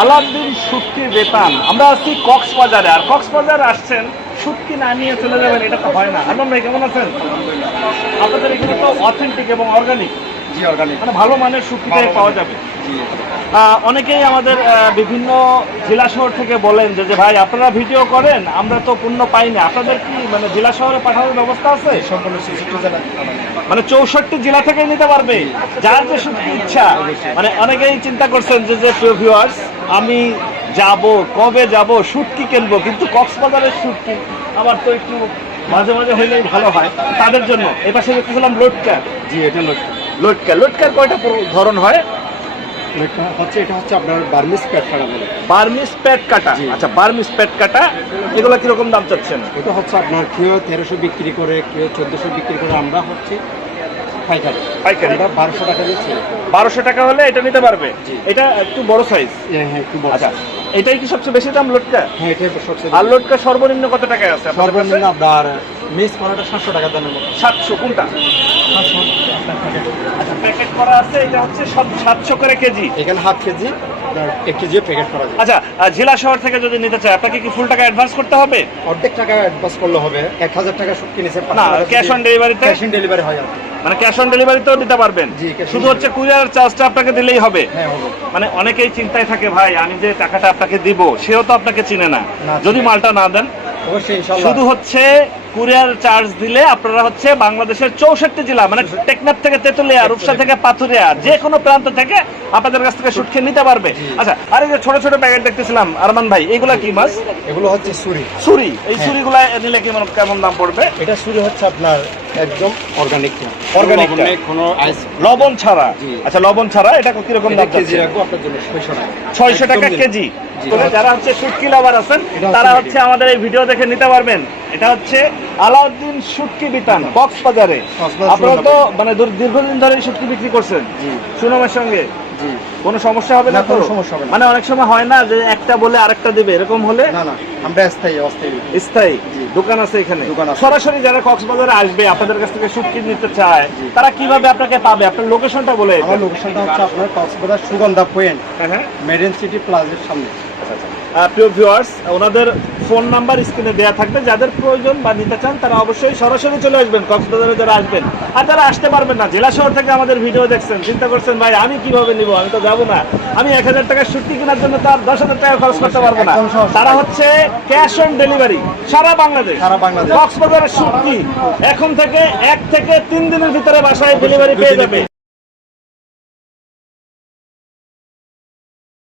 আলাউদ্দিন শুটকি বেতান। আমরা আছি কক্সবাজারে, আর কক্সবাজার আসছেন শুটকি না নিয়ে চলে যাবেন, এটা তো হয় না। আরমান ভাই কেমন আছেন? আপনাদের এখানে তো অথেন্টিক এবং অর্গানিক, জি অর্গানিক, মানে ভালো মানের শুটকিটাই পাওয়া যাবে। অনেকেই আমাদের বিভিন্ন জেলা শহর থেকে বলেন যে ভাই আপনারা ভিডিও করেন, আমরা তো পণ্য পাই না, আপনাদের কি মানে জেলা শহরে পাঠানোর ব্যবস্থা আছে? সম্পূর্ণ 66 জেলা, মানে 64 জেলা থেকে নিতে পারবে যার যে শুটকি ইচ্ছা। মানে অনেকেই চিন্তা করছেন যে ভিউয়ার্স, আমি যাব, কবে যাব, শুটকি কিনবো, কিন্তু কক্সবাজারের শুটকি আমার তো একটু মাঝে মাঝে হইলেই ভালো হয়। তাদের জন্য এ পাশে দেখতেছিলাম লটকা। জি এটা লটকা, লটকার কয়টা ধরন হয়? এটা হচ্ছে আপনার বার্মিস প্যাট কাটা বলে। বার্মিস প্যাট কাটা। আচ্ছা, বার্মিস প্যাট কাটা, এগুলো কিরকম দাম চাচ্ছেন? এটা হচ্ছে আপনার কেউ 1300 বিক্রি করে, কেউ 1400 বিক্রি করে, আমরা হচ্ছে পাইকারি। এটা 1200 টাকা দিচ্ছি। 1200 টাকা হলে এটা নিতে পারবে। এটা একটু বড় সাইজ। হ্যাঁ একটু বড়। আচ্ছা, এটাই কি সবচেয়ে বেশি দাম লটকা? হ্যাঁ এটাই সবচেয়ে। আর লটকা সর্বনিম্ন কত টাকায় আছে? সর্বনিম্ন আপনার মিস করাটা 700 টাকা দামের মতো। 700 কোনটা? 700। আচ্ছা, প্যাকেট করা আছে, এটা হচ্ছে সব 700 করে কেজি। এখানে হাফ কেজি, 1 কেজিও প্যাকেট করা যায়। আচ্ছা, জেলা শহর থেকে যদি নিতে চায় আপনাকে কি ফুল টাকা অ্যাডভান্স করতে হবে? অর্ধেক টাকা অ্যাডভান্স করলে হবে। 1000 টাকা শুটকি নিচে না, ক্যাশ অন ডেলিভারিতে? ক্যাশ অন ডেলিভারি হয় আর কি। মানে ক্যাশ অন ডেলিভারিতেও দিতে পারবেন? জি, cash on শুধু হচ্ছে কুরিয়ার চার্জটা আপনাকে দিলেই হবে। হ্যাঁ হবে। মানে অনেকেই চিন্তায় থাকে ভাই আমি যে টাকাটা আপনাকে দিব সেও তো আপনাকে চিনে না, না, যদি মালটা না দেন। অবশ্যই ইনশাআল্লাহ। শুধু হচ্ছে কুরিয়ার চার্জ দিলে আপনারা হচ্ছে বাংলাদেশের 64 জেলা, মানে টেকনাফ থেকে তেতুলিয়া, রূপসা থেকে পাথুরিয়া, যে কোনো প্রান্ত থেকে আপনাদের কাছ থেকে শুটকি নিতে পারবে। আচ্ছা, আর এই যে ছোট ছোট প্যাকেট দেখতেছিলাম আরমান ভাই, এইগুলা কি মাছ? এগুলো হচ্ছে সুরি। ছুরি। এই ছুরিগুলা নিলে কেমন দাম পড়বে? এটা সুরি হচ্ছে আপনার একদম অর্গানিক। Organic টা? কোনো আইস লবণ ছাড়া? জি। আচ্ছা, লবণ ছাড়া। এটা কিরকম দাম কেজি যাচ্ছে? রাখবো আপনার জন্য 600 টাকা। 600 টাকা একদম কেজি। জি। তবে যারা হচ্ছে শুটকি লাভার আছেন এটা হচ্ছে তারা medium। হচ্ছে আমাদের এই ভিডিও দেখে নিতে পারবেন। এটা হচ্ছে আলাউদ্দিন শুটকি বিতান, কক্সবাজারে। কক্সবাজার আপনারা তো সুনাম। মানে দীর্ঘদিন ধরে এই শুটকি বিক্রি করছেন জি। সুনামের সঙ্গে, জি। কোনো সমস্যা হবে না না, তো? কোনো সমস্যা হবে না। মানে অনেক সময় হয় না যে একটা বলে আরেকটা দিবে, এরকম হলে? না না, আমরা অস্থায়ী। স্থায়ী জি। দোকান আছে এখানে? দোকান আছে। সরাসরি যারা কক্সবাজারে আসবে আপনাদের কাছ থেকে শুটকি নিতে চায়, জি। তারা কিভাবে আপনাকে পাবে? আপনার লোকেশনটা বলে দিন। আমার লোকেশনটা হচ্ছে আপনার কক্সবাজার সুগন্ধা পয়েন্ট, হ্যাঁ হ্যাঁ। মেরিন সিটি প্লাজার সামনে। প্রিয় ভিউয়ার্স, ওনাদের ফোন নাম্বার স্ক্রিনে দেওয়া থাকবে, যাদের প্রয়োজন বা নিতে চান তারা অবশ্যই সরাসরি চলে আসবেন কক্সবাজারে যারা আসবেন। আর যারা আসতে পারবেন না, জেলা শহর থেকে আমাদের ভিডিও দেখছেন, চিন্তা করছেন ভাই আমি কিভাবে নিব, আমি তো যাবো না, আমি 1000 টাকার শুটকি কেনার জন্য তার 10,000 টাকা খরচ করতে পারবো না। একদম সহজ। তারা হচ্ছে ক্যাশ অন ডেলিভারি সারা বাংলাদেশ। বাংলাদেশ। কক্সবাজারের শুটকি এখন থেকে 1 থেকে 3 দিনের ভিতরে বাসায় ডেলিভারি পেয়ে যাবে।